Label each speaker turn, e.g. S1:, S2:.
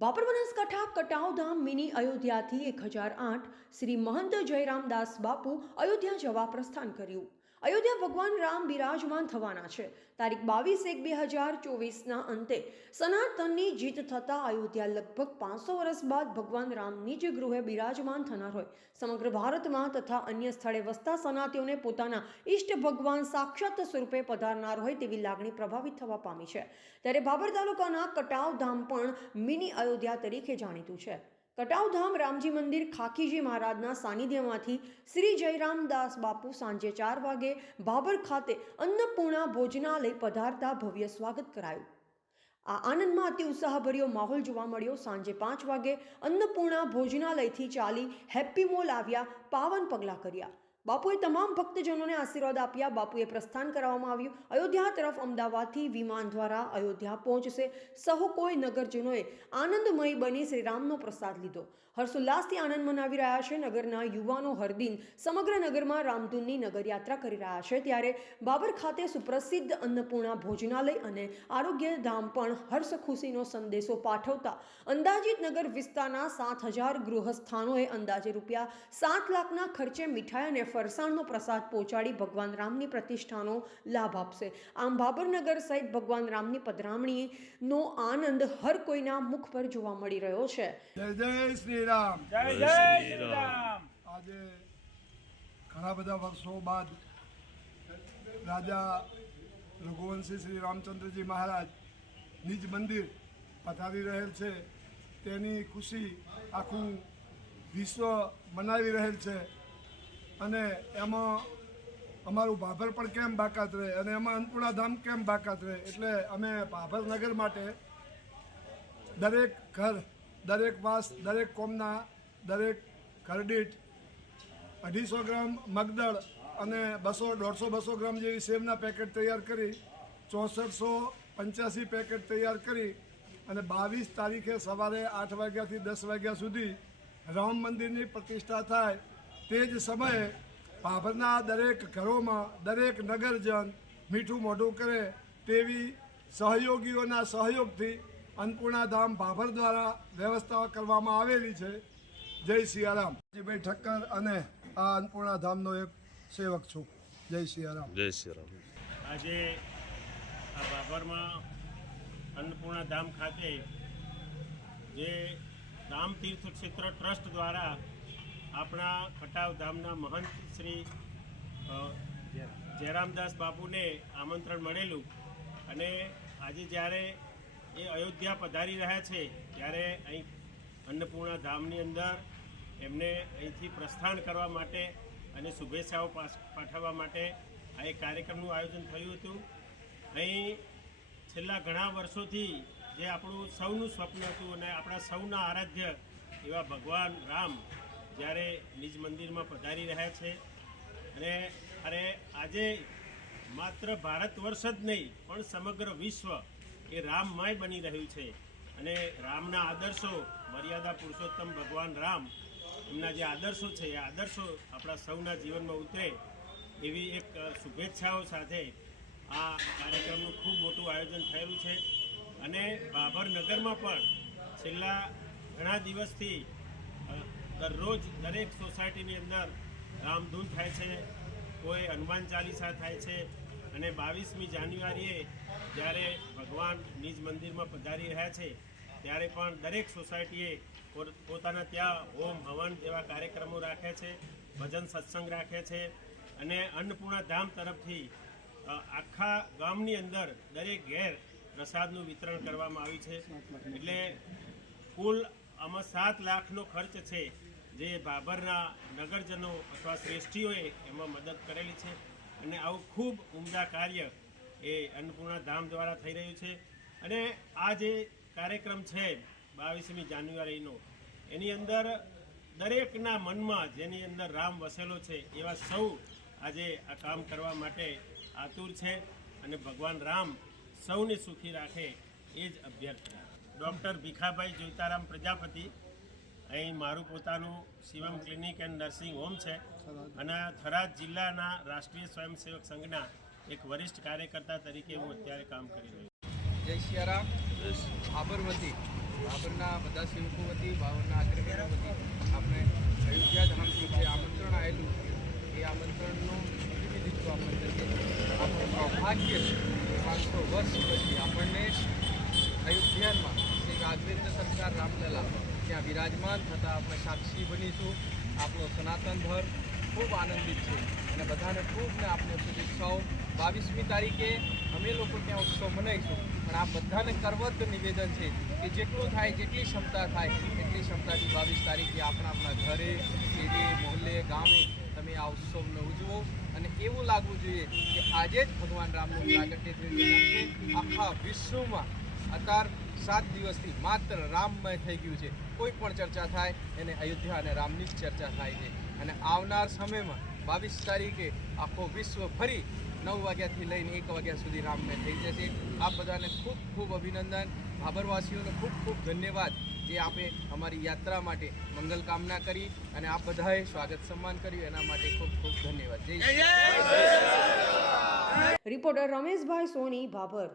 S1: Babur Banaskantha Katavdham mini અયોધ્યાથી એક હજાર આઠ શ્રી મહંત જયરામદાસ બાપુ અયોધ્યા જવા પ્રસ્થાન કર્યું. અયોધ્યા ભગવાન રામ બિરાજમાન થવાના છે. તારીખ બાવીસ એક બે હજાર ચોવીસના અંતે સનાતનની જીત થતાં અયોધ્યા લગભગ પાંચસો વર્ષ બાદ ભગવાન રામની જ ગૃહે બિરાજમાન થનાર હોય. સમગ્ર ભારતમાં તથા અન્ય સ્થળે વસતા સનાતીઓને પોતાના ઈષ્ટ ભગવાન સાક્ષાત સ્વરૂપે પધારનાર હોય તેવી લાગણી પ્રભાવિત થવા પામી છે. ત્યારે બાબર તાલુકાના કટાવ ધામ પણ મિની અયોધ્યા તરીકે જાણીતું છે. કટાવધામ રામજી મંદિર ખાકીજી મહારાજના સાનિધ્યમાંથી શ્રી જયરામદાસ બાપુ સાંજે ચાર વાગે બાબર ખાતે અન્નપૂર્ણા ભોજનાલય પધારતા ભવ્ય સ્વાગત કરાયું. આ આનંદમાં અતિ ઉત્સાહભર્યો માહોલ જોવા મળ્યો. સાંજે પાંચ વાગે અન્નપૂર્ણા ભોજનાલયથી ચાલી હેપ્પી મોલ આવ્યા, પાવન પગલાં કર્યા. બાપુએ તમામ ભક્તજનોને આશીર્વાદ આપ્યા. બાપુએ પ્રસ્થાન કરવામાં આવ્યું. અયોધ્યા તરફ અમદાવાદથી વિમાન દ્વારા અયોધ્યા પહોંચશે. સહુ કોઈ નગરજનોએ આનંદમય બની શ્રીરામનો પ્રસાદ લીધો. હર્ષોલ્લાસથી આનંદ મનાવી રહ્યા છે. નગરના યુવાનો હરદિન સમગ્ર નગરમાં રામધૂનની નગરયાત્રા કરી રહ્યા છે. ત્યારે બાબર ખાતે સુપ્રસિદ્ધ અન્નપૂર્ણા ભોજનાલય અને આરોગ્ય ધામ પણ હર્ષ ખુશીનો સંદેશો પાઠવતા અંદાજિત નગર વિસ્તારના સાત હજાર ગૃહસ્થાનોએ અંદાજે રૂપિયા સાત લાખના ખર્ચે મીઠાઈ અને ફરસાણનો પ્રસાદ પહોંચાડી ભગવાન રામની પ્રતિષ્ઠાનો લાભ આપશે. આમ બાબરનગર સહિત ભગવાન રામની પધરામણીનો આનંદ હર કોઈના મુખ પર જોવા મળી રહ્યો છે.
S2: જય જય શ્રી રામ
S3: જય જય શ્રી રામ.
S2: આજે ઘણા બધા વર્ષો બાદ રાજા રઘુવંશી શ્રી રામચંદ્રજી મહારાજ નિજ મંદિર પધારી રહેલ છે. તેની ખુશી આખું વિશ્વ મનાવી રહેલ છે. અને એમાં અમારું ભાભર પણ કેમ બાકાત રહે અને એમાં અન્નપૂર્ણા ધામ કેમ બાકાત રહે એટલે અમે ભાભરનગર માટે દરેક ઘર, દરેક વાસ, દરેક કોમના, દરેક ઘરદીઠ અઢીસો ગ્રામ મગદળ અને બસો, દોઢસો, બસો ગ્રામ જેવી સેવના પેકેટ તૈયાર કરી, ચોસઠસો પંચ્યાસી પેકેટ તૈયાર કરી અને બાવીસ તારીખે સવારે આઠ વાગ્યાથી દસ વાગ્યા સુધી રામ મંદિરની પ્રતિષ્ઠા થાય તે જ સમયે ભાભરના દરેક ઘરોમાં દરેક નગરજન મીઠું મોઢું કરે તેવી સહયોગીઓના સહયોગથી અન્નપૂર્ણા ધામ ભાભર દ્વારા વ્યવસ્થા કરવામાં આવેલી છે. જય સિયારામ જીભાઈ ઠક્કર અને આ અન્નપૂર્ણા ધામનો એક સેવક છું. જય સિયારામ
S4: જય સિયારામ
S3: આજે આ બાબરમાં અન્નપૂર્ણા ધામ ખાતે જે રામ તીર્થ ક્ષેત્ર ટ્રસ્ટ દ્વારા આપણા ખટાવ ધામના મહંત શ્રી જયરામદાસ બાપુને આમંત્રણ મળેલું અને આજે જ્યારે એ અયોધ્યા પધારી રહ્યા છે, ત્યારે અહીં અન્નપૂર્ણા ધામની અંદર એમને અહીંથી પ્રસ્થાન કરવા માટે અને શુભેચ્છાઓ પાઠવવા માટે આ એક કાર્યક્રમનું આયોજન થયું હતું. અહીં છેલ્લા ઘણા વર્ષોથી જે આપણું સૌનું સ્વપ્ન હતું અને આપણા સૌના આરાધ્ય એવા ભગવાન રામ જ્યારે નિજ મંદિરમાં પધારી રહ્યા છે અને અરે આજે માત્ર ભારત વર્ષ જ નહીં, પણ સમગ્ર વિશ્વ એ રામમય બની રહ્યું છે. અને રામના આદર્શો, મર્યાદા પુરુષોત્તમ ભગવાન રામ, એમના જે આદર્શો છે, એ આદર્શો આપણા સૌના જીવનમાં ઉતરે એવી એક શુભેચ્છાઓ સાથે આ કાર્યક્રમનું ખૂબ મોટું આયોજન થયેલું છે. અને બાબરનગરમાં પણ છેલ્લા ઘણા દિવસથી દરરોજ દરેક સોસાયટીની અંદર રામધૂન થાય છે, કોઈ હનુમાન ચાલીસા થાય છે અને બાવીસમી જાન્યુઆરીએ જ્યારે ભગવાન નિજ મંદિરમાં પધારી રહ્યા છે, ત્યારે પણ દરેક સોસાયટીએ પોતાના ત્યાં હોમ, હવન જેવા કાર્યક્રમો રાખે છે, ભજન સત્સંગ રાખે છે અને અન્નપૂર્ણા ધામ તરફથી આખા ગામની અંદર દરેક ઘેર પ્રસાદનું વિતરણ કરવામાં આવ્યું છે. એટલે કુલ આમાં સાત લાખનો ખર્ચ છે જે બાબરના નગરજનો અથવા શ્રેષ્ઠીઓએ એમાં મદદ કરેલી છે અને આવું ખૂબ ઉમદા કાર્ય એ અન્નપૂર્ણા ધામ દ્વારા થઈ રહ્યું છે. અને આ જે કાર્યક્રમ છે બાવીસમી જાન્યુઆરીનો, એની અંદર દરેકના મનમાં જેની અંદર રામ વસેલો છે એવા સૌ આજે આ કામ કરવા માટે આતુર છે અને ભગવાન રામ સૌને સુખી રાખે એ જ અભ્યર્થના. ડૉક્ટર ભીખાભાઈ જોઈતારામ પ્રજાપતિ અહીં મારું પોતાનું Shivam clinic and nursing home છે. અને થરાદ જિલ્લાના રાષ્ટ્રીય સ્વયંસેવક સંઘના એક વરિષ્ઠ કાર્યકર્તા તરીકે હું અત્યારે કામ કરી રહ્યો છું.
S5: જય સિયારામ
S4: જય શ્રી બાબરના બધા સેવકો વતી બાબરના અગ્રણીઓ વતી આપણે અયોધ્યા ધામથી જે આમંત્રણ આવેલું એ આમંત્રણનું પ્રતિનિધિત્વ આપણે કરીએ આપણું સૌભાગ્ય પાંચસો વર્ષ પછી આપણને અયોધ્યામાં શ્રી રાઘવેન્દ્ર સરકાર રામલલા ત્યાં વિરાજમાન થતાં આપણે સાક્ષી બનીશું. આપણો સનાતન ધર્મ ખૂબ આનંદિત છે. અને બધાને ખૂબ ને આપણે શુભેચ્છાઓ. બાવીસમી તારીખે અમે લોકો ત્યાં ઉત્સવ મનાવીશું. પણ આ બધાને કરવત નિવેદન છે કે જેટલું થાય, જેટલી ક્ષમતા થાય, એટલી ક્ષમતાથી બાવીસ તારીખે આપણા આપણા ઘરે, શેરીએ, મોહલ્લે, ગામે તમે આ ઉત્સવને ઉજવો. અને એવું લાગવું જોઈએ કે આજે જ ભગવાન રામનું પ્રાગટ્ય થયું છે. આખા વિશ્વમાં અત્યાર સાત દિવસથી માત્ર રામમય થઈ ગયું છે. કોઈ પણ ચર્ચા થાય, એને અયોધ્યા અને રામની જ ચર્ચા થાય છે. અને આવનાર સમયમાં બાવીસ તારીખે આખો વિશ્વ ફરી નવ વાગ્યાથી લઈને એક વાગ્યા સુધી રામમય થઈ જશે. આ બધાને ખૂબ ખૂબ અભિનંદન. ભાભરવાસીઓને ખૂબ ખૂબ ધન્યવાદ જે આપે અમારી યાત્રા માટે મંગલ કામના કરી અને આપ બધાએ સ્વાગત સન્માન કર્યું. એના માટે ખૂબ ખૂબ ધન્યવાદ. જય
S1: રિપોર્ટર રમેશભાઈ સોની, ભાભર.